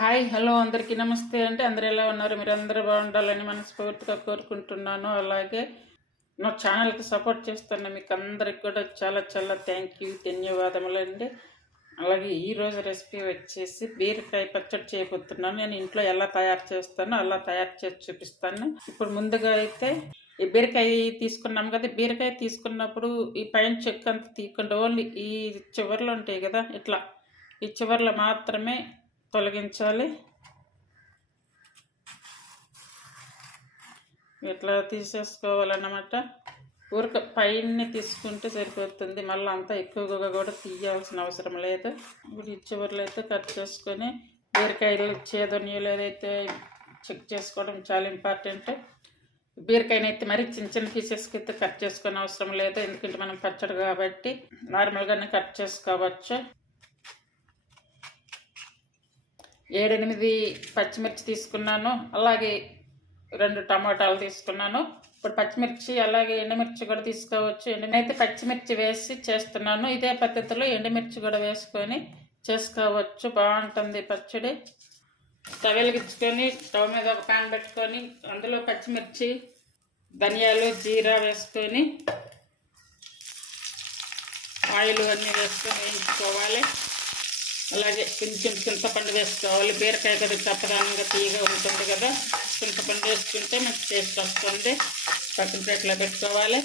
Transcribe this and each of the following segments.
Hi hello అందరికీ నమస్తే అంటే అందరు ఎలా ఉన్నారు? మీరు అందరూ బాగుండాలని మనస్ఫూర్తిగా కోరుకుంటున్నాను. అలాగే నా ఛానల్కి సపోర్ట్ చేస్తున్న మీకు అందరికి కూడా చాలా చాలా థ్యాంక్ యూ ధన్యవాదములు అండి. అలాగే ఈరోజు రెసిపీ వచ్చేసి బీరకాయ పచ్చడి చేయబోతున్నాను. నేను ఇంట్లో ఎలా తయారు చేస్తానో అలా తయారు చేసి చూపిస్తాను. ఇప్పుడు ముందుగా అయితే ఈ బీరకాయ తీసుకున్నాం కదా. బీరకాయ తీసుకున్నప్పుడు ఈ పైన చెక్క అంతా తీయకుండా ఓన్లీ ఈ చివరిలో ఉంటాయి కదా ఇట్లా. ఈ చివర్లో మాత్రమే తొలగించాలి. ఇట్లా తీసేసుకోవాలన్నమాట? ఊరిక పైన తీసుకుంటే సరిపోతుంది. మళ్ళీ అంతా ఎక్కువగా కూడా తీయాల్సిన అవసరం లేదు. ఇప్పుడు ఇచ్చే ఊర్లో అయితే కట్ చేసుకొని బీరకాయలు చేదొనియలు ఏదైతే చెక్ చేసుకోవడం చాలా ఇంపార్టెంట్. బీరకాయనైతే మరి చిన్న చిన్న పీసెస్కి అయితే కట్ చేసుకునే అవసరం లేదు. ఎందుకంటే మనం పచ్చడి కాబట్టి నార్మల్గానే కట్ చేసుకోవచ్చు. ఏడెనిమిది పచ్చిమిర్చి తీసుకున్నాను అలాగే రెండు టమాటాలు తీసుకున్నాను. ఇప్పుడు పచ్చిమిర్చి అలాగే ఎండుమిర్చి కూడా తీసుకోవచ్చు. ఎండినైతే పచ్చిమిర్చి వేసి చేస్తున్నాను. ఇదే పద్ధతిలో ఎండుమిర్చి కూడా వేసుకొని చేసుకోవచ్చు. బాగుంటుంది పచ్చడి. స్టవ్ వెలిగించుకొని స్టవ్ మీద ఒక ప్యాన్ పెట్టుకొని అందులో పచ్చిమిర్చి ధనియాలు జీరా వేసుకొని ఆయిల్ అన్నీ వేసుకొని వేయించుకోవాలి. అలాగే కొంచెం చింతపండు వేసుకోవాలి. బీరకాయ కదా చప్పదానంగా తీయగా ఉంటుంది కదా చింతపండు వేసుకుంటే మంచి టేస్ట్ వస్తుంది. పక్కన ప్లేట్లో పెట్టుకోవాలి.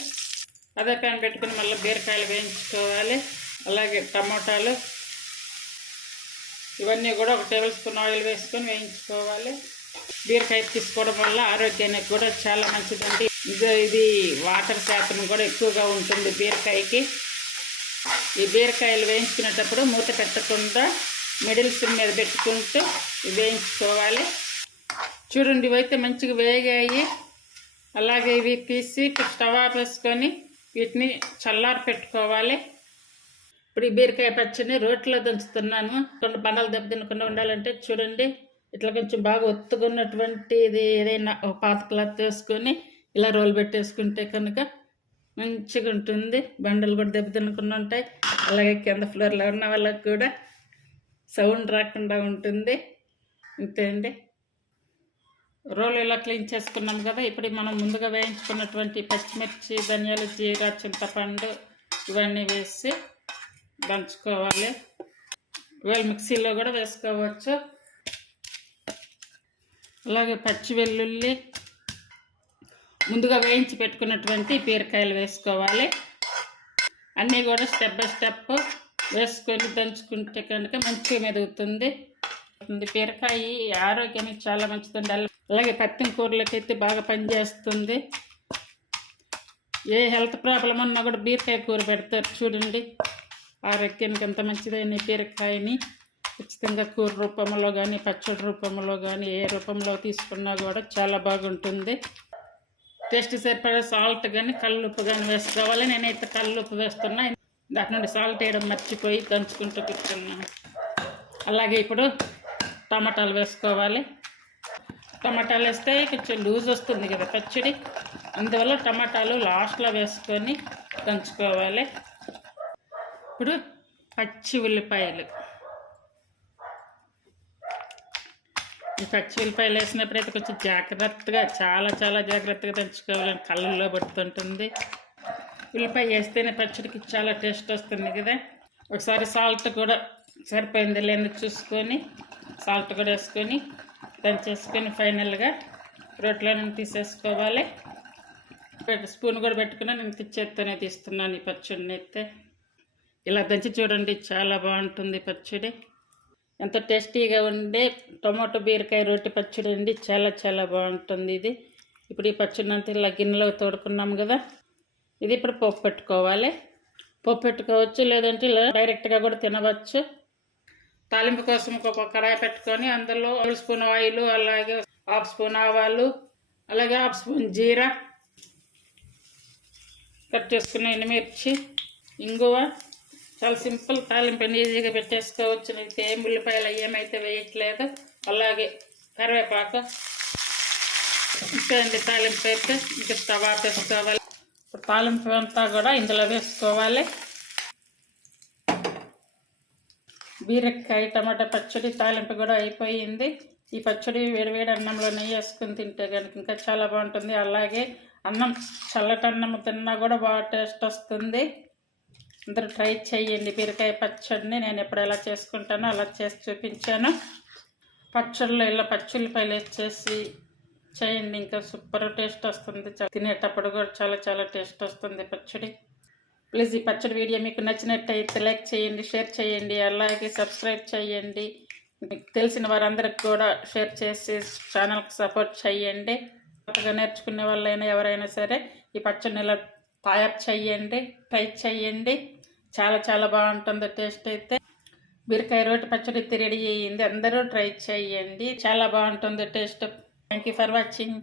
అదే ప్యాన్ పెట్టుకుని మళ్ళీ బీరకాయలు వేయించుకోవాలి. అలాగే టమాటాలు ఇవన్నీ కూడా ఒక టేబుల్ స్పూన్ ఆయిల్ వేసుకొని వేయించుకోవాలి. బీరకాయ తీసుకోవడం వల్ల ఆరోగ్యానికి కూడా చాలా మంచిదండి. ఇది ఇది వాటర్ శాతం కూడా ఎక్కువగా ఉంటుంది బీరకాయకి. ఈ బీరకాయలు వేయించుకునేటప్పుడు మూత పెట్టకుండా మిడిల్ సిమ్ మీద పెట్టుకుంటూ ఇవి వేయించుకోవాలి. చూడండి ఇవైతే మంచిగా వేగాయి. అలాగే ఇవి తీసి స్టవ్ ఆపేసుకొని వేసుకొని వీటిని చల్లారి పెట్టుకోవాలి. ఇప్పుడు ఈ బీరకాయ పచ్చని రోట్లో దంచుతున్నాను. కొన్ని బండలు దెబ్బ తినకుండా ఉండాలంటే చూడండి ఇట్లా కొంచెం బాగా ఒత్తుగా ఉన్నటువంటిది ఏదైనా ఒక పాత క్లాత్ వేసుకొని ఇలా రోల్ పెట్టేసుకుంటే కనుక మంచిగా ఉంటుంది. బండలు కూడా దెబ్బతినకుండా ఉంటాయి. అలాగే కింద ఫ్లోర్లో ఉన్న వాళ్ళకి కూడా సౌండ్ రాకుండా ఉంటుంది. అంతే అండి. రోలు ఇలా క్లీన్ చేసుకున్నాం కదా ఇప్పుడు మనం ముందుగా వేయించుకున్నటువంటి పచ్చిమిర్చి ధనియాలు జీగ చింతపండు ఇవన్నీ వేసి దంచుకోవాలి. ఇవాళ మిక్సీలో కూడా వేసుకోవచ్చు. అలాగే పచ్చి వెల్లుల్లి ముందుగా వేయించి పెట్టుకున్నటువంటి బీరకాయలు వేసుకోవాలి. అన్నీ కూడా స్టెప్ బై స్టెప్ వేసుకొని దంచుకుంటే కనుక మంచిగా మెదుగుతుంది. పీరకాయ ఆరోగ్యానికి చాలా మంచిదండి. అలాగే పత్తి కూరలకి అయితే బాగా పనిచేస్తుంది. ఏ హెల్త్ ప్రాబ్లం ఉన్నా కూడా బీరకాయ కూర పెడతారు చూడండి. ఆరోగ్యానికి ఎంత మంచిదని బీరకాయని. ఖచ్చితంగా కూర రూపంలో కానీ పచ్చడి రూపంలో కానీ ఏ రూపంలో తీసుకున్నా కూడా చాలా బాగుంటుంది. టేస్ట్ సరిపడే సాల్ట్ కానీ కల్లుప్పు కానీ వేసుకోవాలి. నేనైతే కల్లుప్పు వేస్తున్నా. దాని నుండి సాల్ట్ వేయడం మర్చిపోయి దంచుకుంటూ కూర్చున్నాను అలాగే ఇప్పుడు టమాటాలు వేసుకోవాలి. టమాటాలు వేస్తే కొంచెం లూజ్ వస్తుంది కదా పచ్చడి. అందువల్ల టమాటాలు లాస్ట్లో వేసుకొని దంచుకోవాలి. ఇప్పుడు పచ్చి ఉల్లిపాయలు. పచ్చి ఉల్లిపాయలు వేసినప్పుడు అయితే కొంచెం జాగ్రత్తగా చాలా చాలా జాగ్రత్తగా దంచుకోవాలని కళ్ళల్లో పడుతుంటుంది. ఉల్లిపాయ వేస్తేనే పచ్చడికి చాలా టేస్ట్ వస్తుంది కదా. ఒకసారి సాల్ట్ కూడా సరిపోయింది లేని చూసుకొని సాల్ట్ కూడా వేసుకొని దంచేసుకొని ఫైనల్గా రోట్లో నేను తీసేసుకోవాలి. స్పూన్ కూడా పెట్టుకుని నేను చేత్తోనే తీస్తున్నాను ఈ పచ్చడిని అయితే. ఇలా దంచి చూడండి చాలా బాగుంటుంది పచ్చడి. ఎంత టేస్టీగా ఉండే టొమాటో బీరకాయ రొట్టె పచ్చడి అండి. చాలా చాలా బాగుంటుంది ఇది. ఇప్పుడు ఈ పచ్చడిని అంతా ఇలా గిన్నెలో తోడుకున్నాము కదా. ఇది ఇప్పుడు పప్పు పెట్టుకోవాలి. పప్పు పెట్టుకోవచ్చు లేదంటే ఇలా డైరెక్ట్గా కూడా తినవచ్చు. తాలింపు కోసం ఒక కడాయి పెట్టుకొని అందులో ఒక స్పూన్ ఆయిల్ అలాగే హాఫ్ స్పూన్ ఆవాలు అలాగే హాఫ్ స్పూన్ జీరా. కట్ చేసుకున్న ఎండుమిర్చి ఇంగువ చాలా సింపుల్ తాలింపుని ఈజీగా పెట్టేసుకోవచ్చు. అయితే ఏం ఉల్లిపాయలు ఏమైతే వేయట్లేదు. అలాగే కరివేపాకు. ఇంకా అండి తాలింపు అయితే? ఇంకా స్టవ్ ఆపేసుకోవాలి తాలింపు అంతా కూడా ఇందులో వేసుకోవాలి. బీరకాయ టమాటా పచ్చడి తాలింపు కూడా అయిపోయింది. ఈ పచ్చడి వేడివేడి అన్నంలో నెయ్యి వేసుకుని తింటే కనుక ఇంకా చాలా బాగుంటుంది. అలాగే అన్నం చల్లటి అన్నం తిన్నా కూడా బాగా టేస్ట్ వస్తుంది. అందరూ ట్రై చేయండి బీరకాయ పచ్చడిని నేను ఎప్పుడు ఎలా చేసుకుంటానో అలా చేసి చూపించాను. పచ్చళ్ళు ఇలా పచ్చిల్లిపాయలు వేసేసి చేయండి. ఇంకా సూపర్ టేస్ట్ వస్తుంది. తినేటప్పుడు కూడా చాలా చాలా టేస్ట్ వస్తుంది పచ్చడి. ప్లీజ్ ఈ పచ్చడి వీడియో మీకు నచ్చినట్టయితే లైక్ చేయండి షేర్ చేయండి అలాగే సబ్స్క్రైబ్ చేయండి. మీకు తెలిసిన వారందరికి కూడా షేర్ చేసి ఛానల్కి సపోర్ట్ చేయండి. కొత్తగా నేర్చుకునే వాళ్ళైనా ఎవరైనా సరే ఈ పచ్చడిని ఇలా తయారు చేయండి. ట్రై చేయండి చాలా చాలా బాగుంటుంది టేస్ట్ అయితే. బీరకాయ రోటి పచ్చడి రెడీ అయ్యింది. అందరూ ట్రై చేయండి చాలా బాగుంటుంది taste. Thank you for watching.